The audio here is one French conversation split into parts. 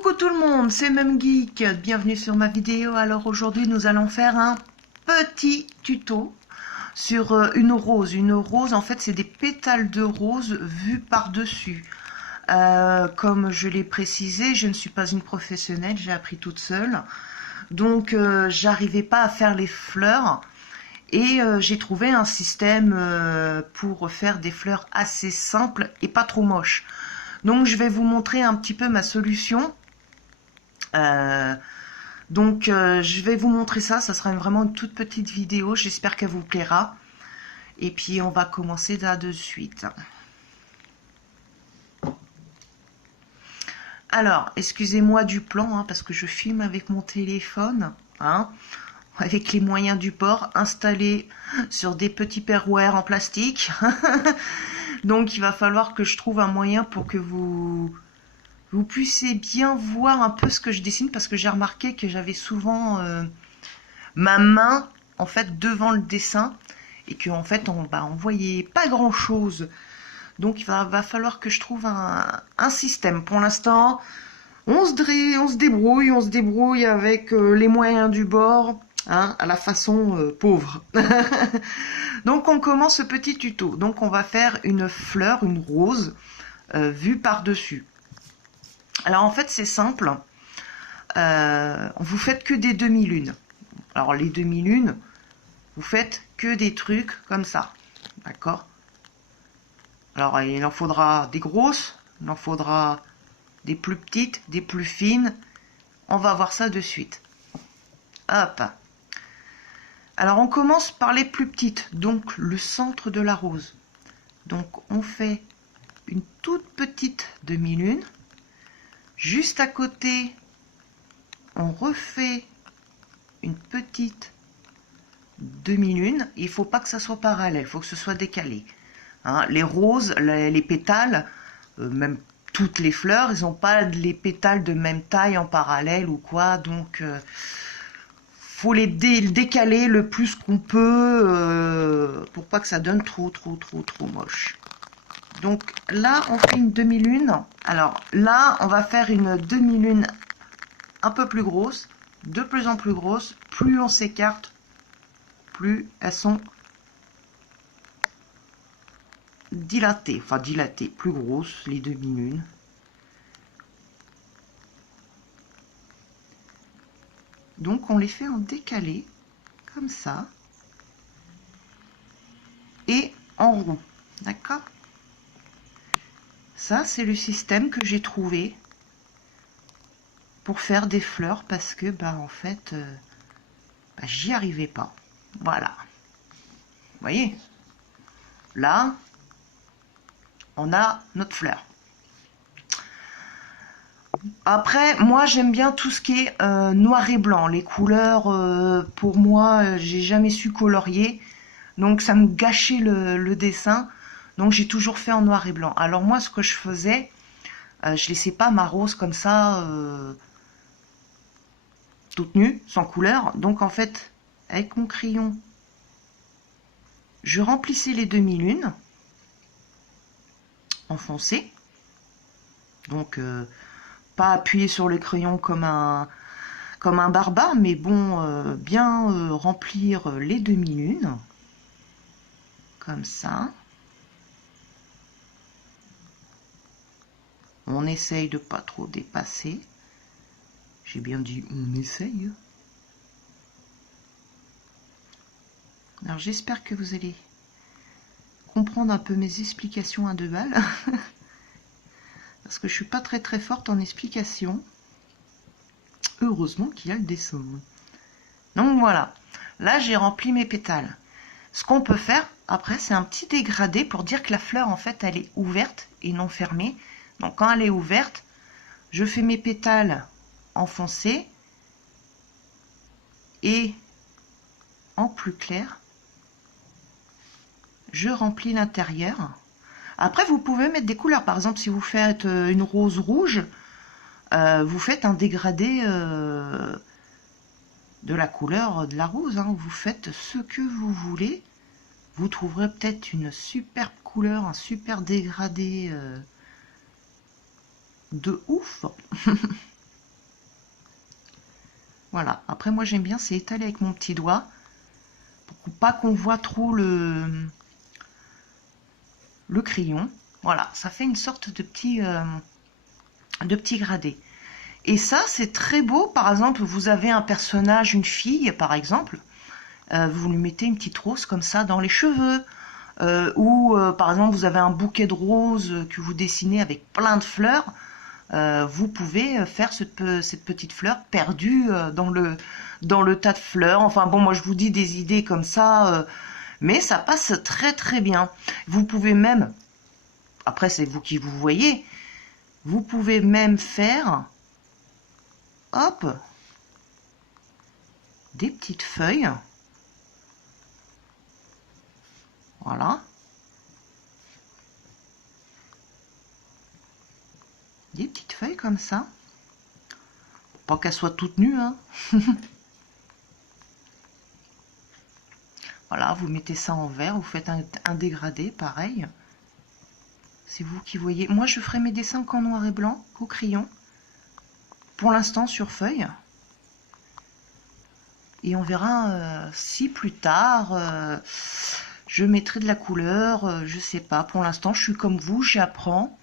Coucou tout le monde, c'est MemGeek, bienvenue sur ma vidéo. Alors aujourd'hui nous allons faire un petit tuto sur une rose. Une rose, en fait c'est des pétales de rose vus par-dessus. Comme je l'ai précisé, je ne suis pas une professionnelle, j'ai appris toute seule. Donc j'arrivais pas à faire les fleurs et j'ai trouvé un système pour faire des fleurs assez simples et pas trop moches. Donc je vais vous montrer un petit peu ma solution. Je vais vous montrer ça, ça sera vraiment une toute petite vidéo, j'espère qu'elle vous plaira. Et puis on va commencer là de suite. Alors, excusez-moi du plan, hein, parce que je filme avec mon téléphone, hein, avec les moyens du bord, installés sur des petits perroirs en plastique. Donc il va falloir que je trouve un moyen pour que vous puissiez bien voir un peu ce que je dessine, parce que j'ai remarqué que j'avais souvent ma main en fait devant le dessin et qu'en fait on voyait pas grand chose. Donc il va falloir que je trouve un système. Pour l'instant on se débrouille avec les moyens du bord, hein, à la façon pauvre. Donc on commence ce petit tuto. Donc on va faire une fleur, une rose vue par dessus. Alors en fait c'est simple, vous faites que des demi-lunes. Alors les demi-lunes, vous faites que des trucs comme ça, d'accord? Alors il en faudra des grosses, il en faudra des plus petites, des plus fines. On va voir ça de suite. Hop. Alors on commence par les plus petites, donc le centre de la rose. Donc on fait une toute petite demi-lune. Juste à côté, on refait une petite demi-lune. Il ne faut pas que ça soit parallèle, il faut que ce soit décalé. Hein, les roses, les pétales, même toutes les fleurs, ils n'ont pas les pétales de même taille en parallèle ou quoi, donc faut les décaler le plus qu'on peut pour pas que ça donne trop moche. Donc là, on fait une demi-lune. Alors là, on va faire une demi-lune un peu plus grosse, de plus en plus grosse. Plus on s'écarte, plus elles sont dilatées, plus grosses, les demi-lunes. Donc on les fait en décalé, comme ça, et en rond, d'accord? Ça, c'est le système que j'ai trouvé pour faire des fleurs, parce que, en fait, j'y arrivais pas. Voilà. Vous voyez? Là, on a notre fleur. Après, moi, j'aime bien tout ce qui est noir et blanc. Les couleurs, pour moi, j'ai jamais su colorier. Donc, ça me gâchait le dessin. Donc, j'ai toujours fait en noir et blanc. Alors, moi, ce que je faisais, je laissais pas ma rose comme ça, toute nue, sans couleur. Donc, en fait, avec mon crayon, je remplissais les demi-lunes en foncé. Donc, pas appuyer sur le crayon comme un barbare, mais bon, bien remplir les demi-lunes, comme ça. On essaye de pas trop dépasser. J'ai bien dit on essaye. Alors j'espère que vous allez comprendre un peu mes explications à deux balles. Parce que je suis pas très forte en explication. Heureusement qu'il y a le dessin. Donc voilà, là j'ai rempli mes pétales. Ce qu'on peut faire après, c'est un petit dégradé pour dire que la fleur en fait elle est ouverte et non fermée. Donc quand elle est ouverte, je fais mes pétales en foncé et en plus clair, je remplis l'intérieur. Après vous pouvez mettre des couleurs, par exemple si vous faites une rose rouge, vous faites un dégradé de la couleur de la rose, hein. Vous faites ce que vous voulez, vous trouverez peut-être une superbe couleur, un super dégradé de ouf. Voilà. Après, moi, j'aime bien, c'est étaler avec mon petit doigt pour pas qu'on voit trop le crayon. Voilà, ça fait une sorte de petit gradé. Et ça, c'est très beau. Par exemple, vous avez un personnage, une fille, par exemple, vous lui mettez une petite rose comme ça dans les cheveux. Ou, par exemple, vous avez un bouquet de roses que vous dessinez avec plein de fleurs. Vous pouvez faire cette petite fleur perdue dans le tas de fleurs. Enfin bon, moi je vous dis des idées comme ça, mais ça passe très très bien. Vous pouvez même, après c'est vous qui vous voyez, vous pouvez même faire, hop, des petites feuilles. Voilà. Des petites feuilles comme ça. Pas qu'elles soient toutes nues, hein. Voilà, vous mettez ça en vert, vous faites un dégradé, pareil. C'est vous qui voyez. Moi, je ferai mes dessins qu'en noir et blanc, qu'au crayon. Pour l'instant, sur feuille. Et on verra si plus tard, je mettrai de la couleur, je sais pas. Pour l'instant, je suis comme vous, j'apprends.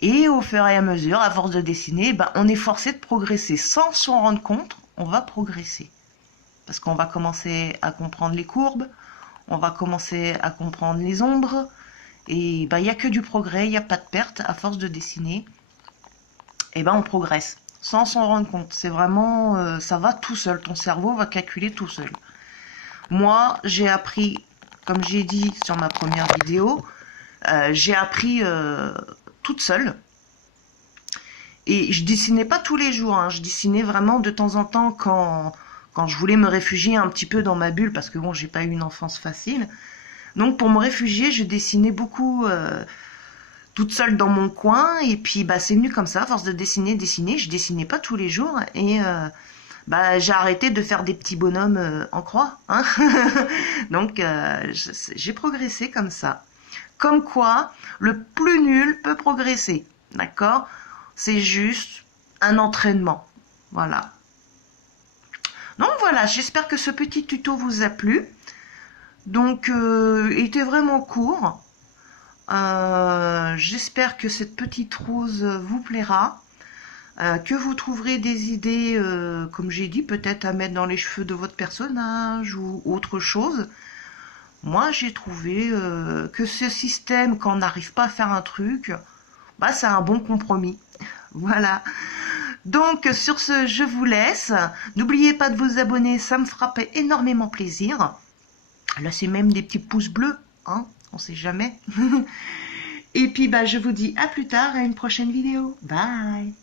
Et au fur et à mesure, à force de dessiner, ben, on est forcé de progresser. Sans s'en rendre compte, on va progresser. Parce qu'on va commencer à comprendre les courbes, on va commencer à comprendre les ombres, et ben, il n'y a que du progrès, il n'y a pas de perte à force de dessiner. Et ben on progresse, sans s'en rendre compte. C'est vraiment, ça va tout seul, ton cerveau va calculer tout seul. Moi, j'ai appris, comme j'ai dit sur ma première vidéo, j'ai appris toute seule. Et je dessinais pas tous les jours, hein. Je dessinais vraiment de temps en temps quand je voulais me réfugier un petit peu dans ma bulle, parce que bon, j'ai pas eu une enfance facile. Donc pour me réfugier, je dessinais beaucoup toute seule dans mon coin, et puis bah c'est venu comme ça, à force de dessiner, je dessinais pas tous les jours, et bah j'ai arrêté de faire des petits bonhommes en croix, hein. Donc j'ai progressé comme ça. Comme quoi, le plus nul peut progresser, d'accord? C'est juste un entraînement, voilà. Donc voilà, j'espère que ce petit tuto vous a plu. Donc, il était vraiment court. J'espère que cette petite rose vous plaira, que vous trouverez des idées, comme j'ai dit, peut-être à mettre dans les cheveux de votre personnage ou autre chose. Moi, j'ai trouvé que ce système, quand on n'arrive pas à faire un truc, bah, c'est un bon compromis. Voilà. Donc, sur ce, je vous laisse. N'oubliez pas de vous abonner, ça me ferait énormément plaisir. Là, c'est même des petits pouces bleus, hein, on sait jamais. Et puis, bah, je vous dis à plus tard, à une prochaine vidéo. Bye!